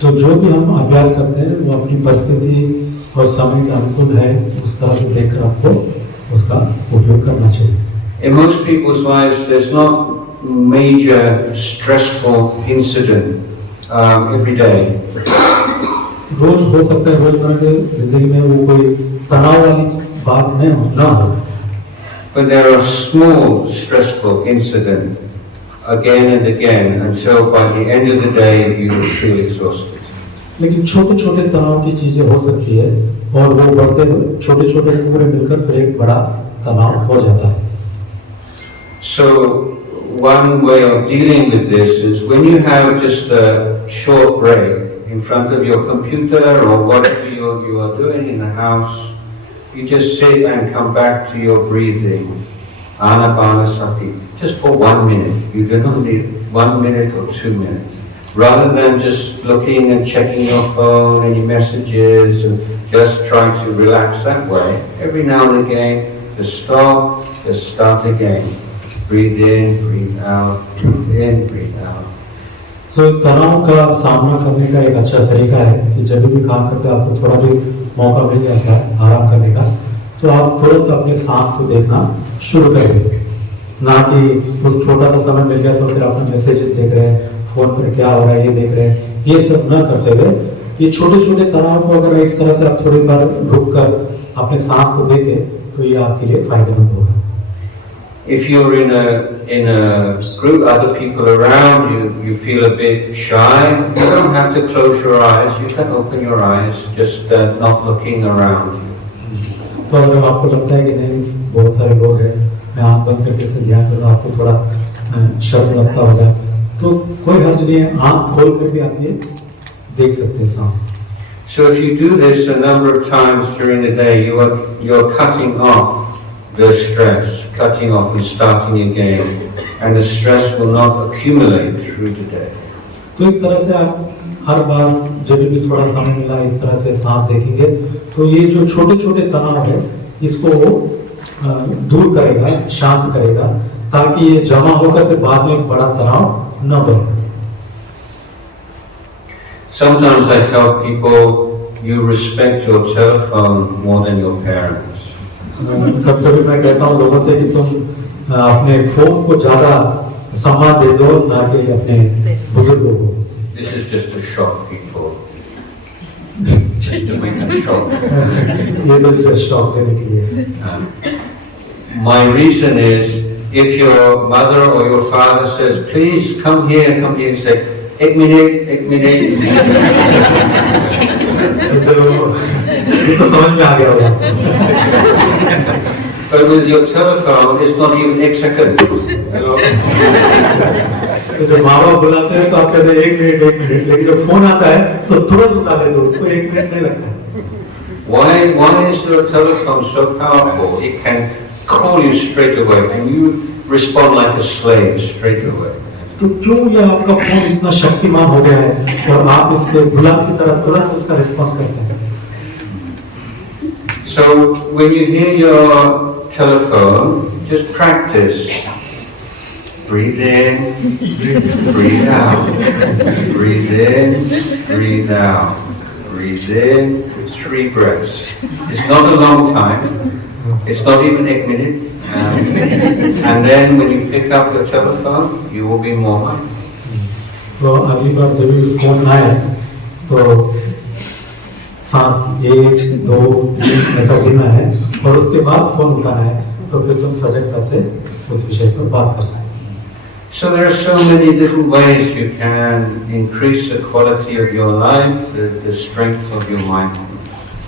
तो जो भी हम अभ्यास करते हैं वो अपनी परिस्थिति और समय के अनुकूल है, उस तरह से देखकर आपको उसका उपयोग करना चाहिए. In most people's lives, there's not major stressful incident every day. रोज हो सकता है रोजमर्रा के जिंदगी में वो कोई तनाव वाली बात ना हो. But there are small stressful incidents again and again until by the end of the day you will feel exhausted. लेकिन छोटे-छोटे तनाव की चीजें हो सकती है और वो बढ़ते छोटे-छोटे पूरे मिलकर फिर एक बड़ा तनाव हो जाता है. So one way of dealing with this is when you have just a short break in front of your computer or whatever you are doing in the house, you just sit and come back to your breathing, anapanasati, just for 1 minute. You do not need 1 minute or 2 minutes. Rather than just looking and checking your phone, any messages, and just trying to relax that way, every now and again, just stop, just start again. Breathe in, breathe out, breathe in, breathe out. So तनाव का सामना करने का एक अच्छा तरीका है कि जब भी काम करते हैं आपको थोड़ा भी मौका मिल जाता है आराम करने का, तो आप तुरंत अपने सांस को देखना शुरू कर दें. ना कि उस छोटा सा समय मिल गया तो फिर अपने मैसेजेस देख रहे हैं, फोन पर क्या हो रहा है ये देख रहे हैं, ये सब न करते हुए ये छोटे-छोटे तनाव को अगर इस तरह से आप थोड़ी बार रुक कर अपने सांस को देखें तो ये आपके लिए फायदेमंद होगा. If you're in a group, other people around you, you feel a bit shy, you don't have to close your eyes, you can open your eyes, just not looking around you. तो अगर आपको लगता है कि नहीं बहुत सारे लोग हैं, मैं आँख बंद करके ध्यान कर रहा हूँ, आपको थोड़ा शर्म लगता होगा, तो कोई हर्ज नहीं है, आँख खोल कर भी आप ये देख सकते हैं सांस. So if you do this a number of times during the day, you're cutting off the stress, cutting off and starting again, and the stress will not accumulate through the day. तो इस तरह से आप हर बार जब भी थोड़ा समय मिला इस तरह से सांस देखेंगे तो ये जो छोटे छोटे तनाव है इसको वो दूर करेगा, शांत करेगा, ताकि ये जमा होकर के बाद में एक बड़ा तनाव न बने। Sometimes I tell people, you respect your telephone more than your parents. कभी-कभी मैं कहता हूँ लोगों से कि तुम अपने फोन को ज्यादा सम्मान दे दो ना कि अपने बुजुर्गों को। This is just to shock people, just to make them shock. ये तो just shock देने के लिए। My reason is, if your mother or your father says, please come here, say, एक मिनट। तो समझ में आ गया होगा। But with your telephone, it's not even 1 second. Hello? तो जब माँ बाप बुलाते हैं तो आप कहते हैं 1 मिनट, लेकिन जब फोन आता है तो तुरंत उठा लेते हो, उसको 1 मिनट नहीं लगता। Why is your telephone so powerful? It can call you straight away, and you respond like a slave straight away. तो क्यों ये आपका फोन इतना शक्तिमान हो गया है और आप इसके गुलाम की तरह तुरंत उसका रिस्पॉन्स करते हैं? So when you hear your telephone, just practice. Breathe in, breathe out, breathe in, breathe out, breathe in, 3 breaths. It's not a long time. It's not even 1 minute. And then when you pick up your telephone, you will be more mindful. तो अगली बार जब भी फोन आए तो सांस 1, 2, 3 ऐसा गिनना है और उसके बाद फोन उठाना है, तो फिर तुम सजगता से उस विषय पर बात कर सकते। So there are so many different ways you can increase the quality of your life, the strength of your mindfulness.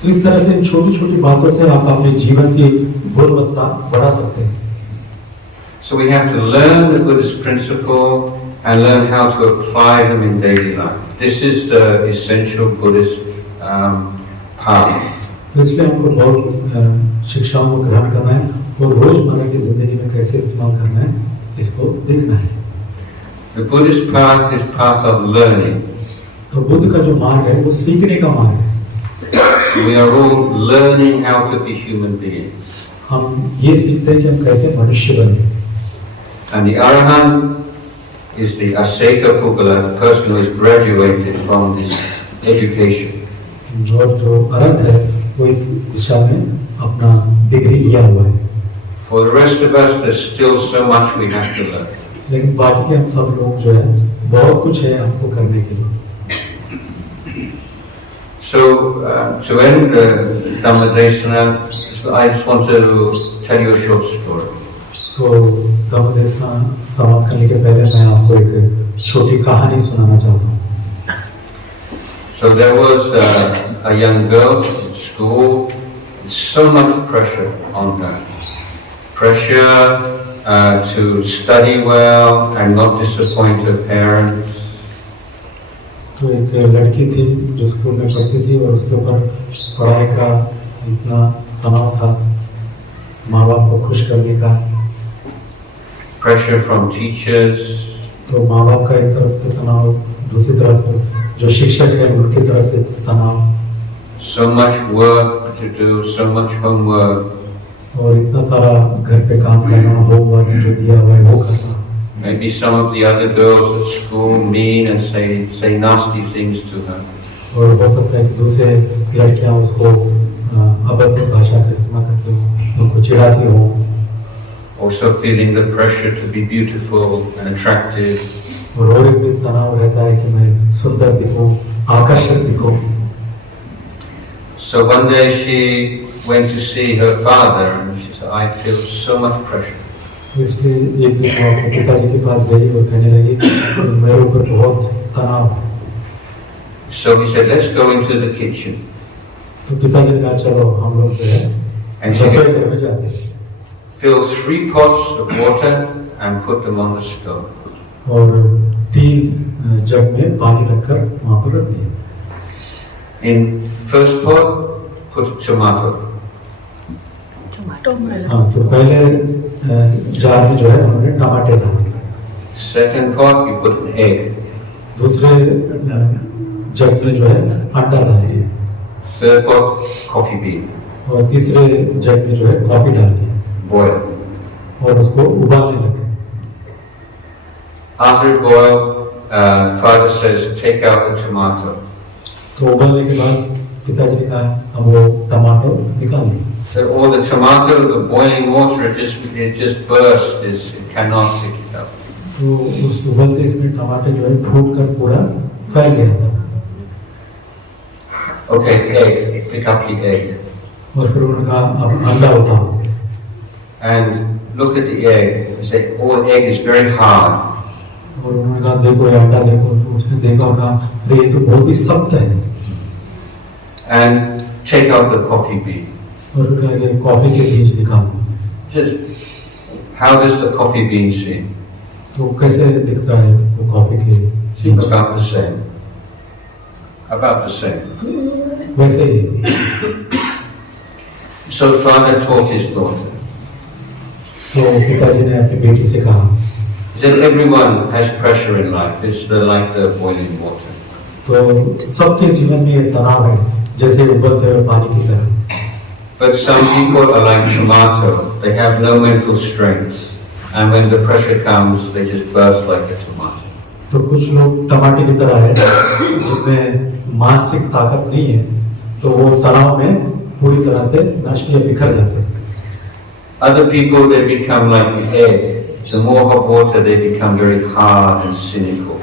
तो इस तरह से छोटी छोटी बातों से आप अपने जीवन की गुणवत्ता बढ़ा सकते हैं। So we have to learn the Buddhist principle and learn how to apply them in daily life. This is the essential Buddhist path. तो इसलिए हमको बहुत शिक्षाओं को ग्रहण करना है और रोजमर्रा की जिंदगी में कैसे इस्तेमाल करना है इसको देखना है। The Buddhist path is path of learning. तो बुद्ध का जो मार्ग है वो सीखने का मार्ग है। We are all learning how to be human beings. हम ये सीखते हैं कि हम कैसे मनुष्य बने। And the Arahant is the Aseka Pugala, the person who has graduated from this education. और जो अरहत है वो इस दिशा में अपना डिग्री लिया हुआ है। For the rest of us, there's still so much we have to learn. लेकिन बाकी के हम सब लोग जो है बहुत कुछ है हमको करने के लिए। So, to end the Dhamma Desana, I just want to tell you a short story. तो धम्म देसना समाप्त करने के पहले मैं आपको एक छोटी कहानी सुनाना चाहता हूँ। So there was a young girl at school, so much pressure on her. Pressure to study well and not disappoint her parents. तो एक लड़की थी जो स्कूल में पढ़ती थी और उसके ऊपर पढ़ाई का इतना तनाव था, माँ बाप को खुश करने का। Pressure from teachers. तो माँ बाप का एक तरफ से तनाव, दूसरी तरफ जो शिक्षक है उनकी तरफ से तनाव। So much work to do, so much homework. और इतना सारा घर पे काम करना, होमवर्क जो दिया हुआ है वो करना। Maybe some of the other girls at school mean and say nasty things to her. और हो सकता है कि दूसरे लड़कियां उसको अभद्र भाषा का इस्तेमाल करती हो, उनको चिढ़ाती हो। Also feeling the pressure to be beautiful and attractive. और एक भी तनाव रहता है कि मैं सुंदर दिखूं, आकर्षक दिखूं। So one day she went to see her father and she said, I feel so much pressure. इसलिए एक दिन वो अपने पिताजी के पास गई और कहने लगी मेरे ऊपर बहुत तनाव। So he said, let's go into the kitchen. तो पिताजी ने कहा चलो हम लोग जो है रसोई घर में जाते हैं। Fill 3 pots of water and put them on the stove. और 3 जग में पानी रखकर वहाँ पर रख दिया। In first pot, put tomato. हाँ, तो पहले जार में जो है उन्होंने टमाटर डाले। Second pot, you put an egg. दूसरे जग में जो है अंडा डालिए, third pot coffee bean, और तीसरे जग में जो है कॉफी डालिए, boil. और उसको उबालने लगे। After it boiled, father says, take out the tomato. तो उबालने के बाद पिताजी का अब वो टमाटर निकाल ली। So all the tomato, the boiling water, it just burst. It cannot pick it up. तो उस उबलते इसमें टमाटर जो है फूट कर पूरा फैल गया था। Okay, egg. Pick up the egg. और फिर उन्होंने कहा अब अंडा उठाओ। And look at the egg. They say, all egg is very hard. और उन्होंने कहा देखो ये अंडा देखो, तो उसमें देखा और कहा ये तो बहुत ही सख्त है। And take out the coffee bean. और फिर कहा कि कॉफी के बीज निकालो। Just how does the coffee bean seem? तो कैसे दिखता है वो कॉफी के बीज? About the same. About the same. वैसे ही। So father taught his daughter. तो पिताजी ने अपनी बेटी से कहा, He said everyone has pressure in life. It's like the boiling water. तो सबके जीवन में ये तनाव है, जैसे उबलते हुए पानी की तरह। But some people are like tomato. They have no mental strength, and when the pressure comes, they just burst like a tomato. तो कुछ लोग टमाटर की तरह है, जिसमें मानसिक ताकत नहीं है, तो वो तनाव में पूरी तरह से नष्ट या बिखर जाते हैं। Other people, they become like an egg. The more hot water, they become very hard and cynical.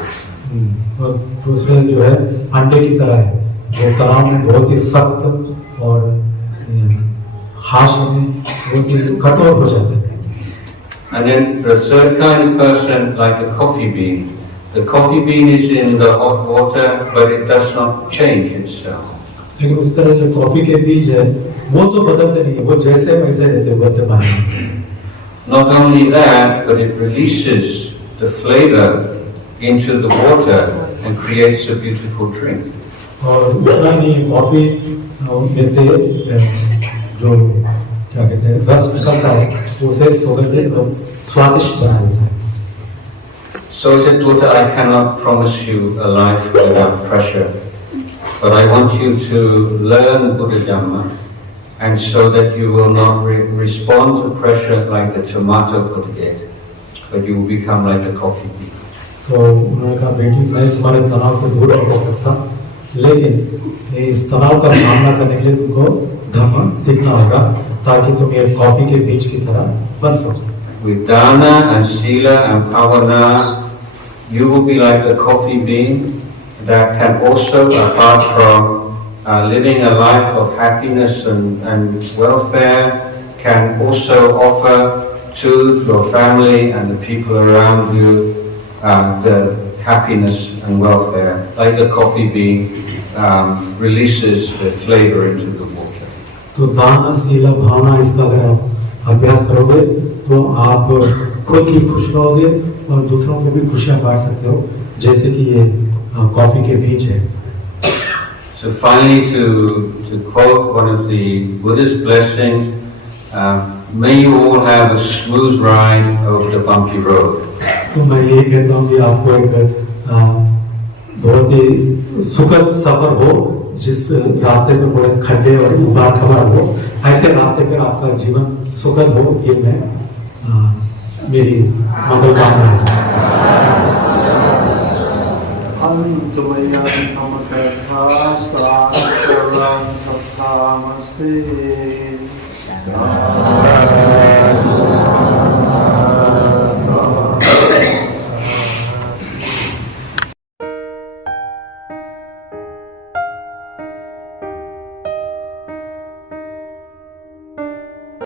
और दूसरे जो है अंडे की तरह है, जो तनाव में बहुत ही सख्त और हाश में बहुत ही कठोर हो जाते हैं। And then the third kind of person, like the coffee bean. The coffee bean is in the hot water, but it does not change itself. लेकिन उस तरह जो कॉफी के बीज है, वो तो बदलते नहीं, वो जैसे वैसे रहते उबलते पानी में। Not only that, but it releases the flavor into the water and creates a beautiful drink. और उतना नहीं, कॉफी में जो क्या कहते हैं रस निकलता है, उसे सुगंधित और स्वादिष्ट बना देता है। So I said, daughter, I cannot promise you a life without pressure, but I want you to learn Buddha Dhamma, and so that you will not respond to pressure like the tomato could get, but you will become like a coffee bean. तो उन्होंने कहा बेटी मैं तुम्हारे तनाव को दूर नहीं कर सकता, लेकिन इस तनाव का सामना करने के लिए तुमको धम्म सीखना होगा, ताकि तुम ये कॉफी के बीज की तरह बन सको। With dana and sila and pavana, you will be like the coffee bean that can also, apart from living a life of happiness and welfare, can also offer to your family and the people around you the happiness and welfare, like the coffee bean releases the flavor into the water. तो दान शीला भावना इसका अगर आप अभ्यास करोगे तो आप खुद की खुश रहोगे और दूसरों को भी खुशियां बांट सकते हो, जैसे कि ये कॉफी के बीज है। So finally, to quote one of the Buddhist blessings, may you all have a smooth ride over the bumpy road. तो मैं ये कहता हूँ कि आपको एक बहुत ही सुखद सफर हो, जिस रास्ते में बड़े खड्डे और उबार खबर हो, ऐसे रास्ते पर आपका जीवन सुखद हो, ये मैं मेरी मंगल कामना है।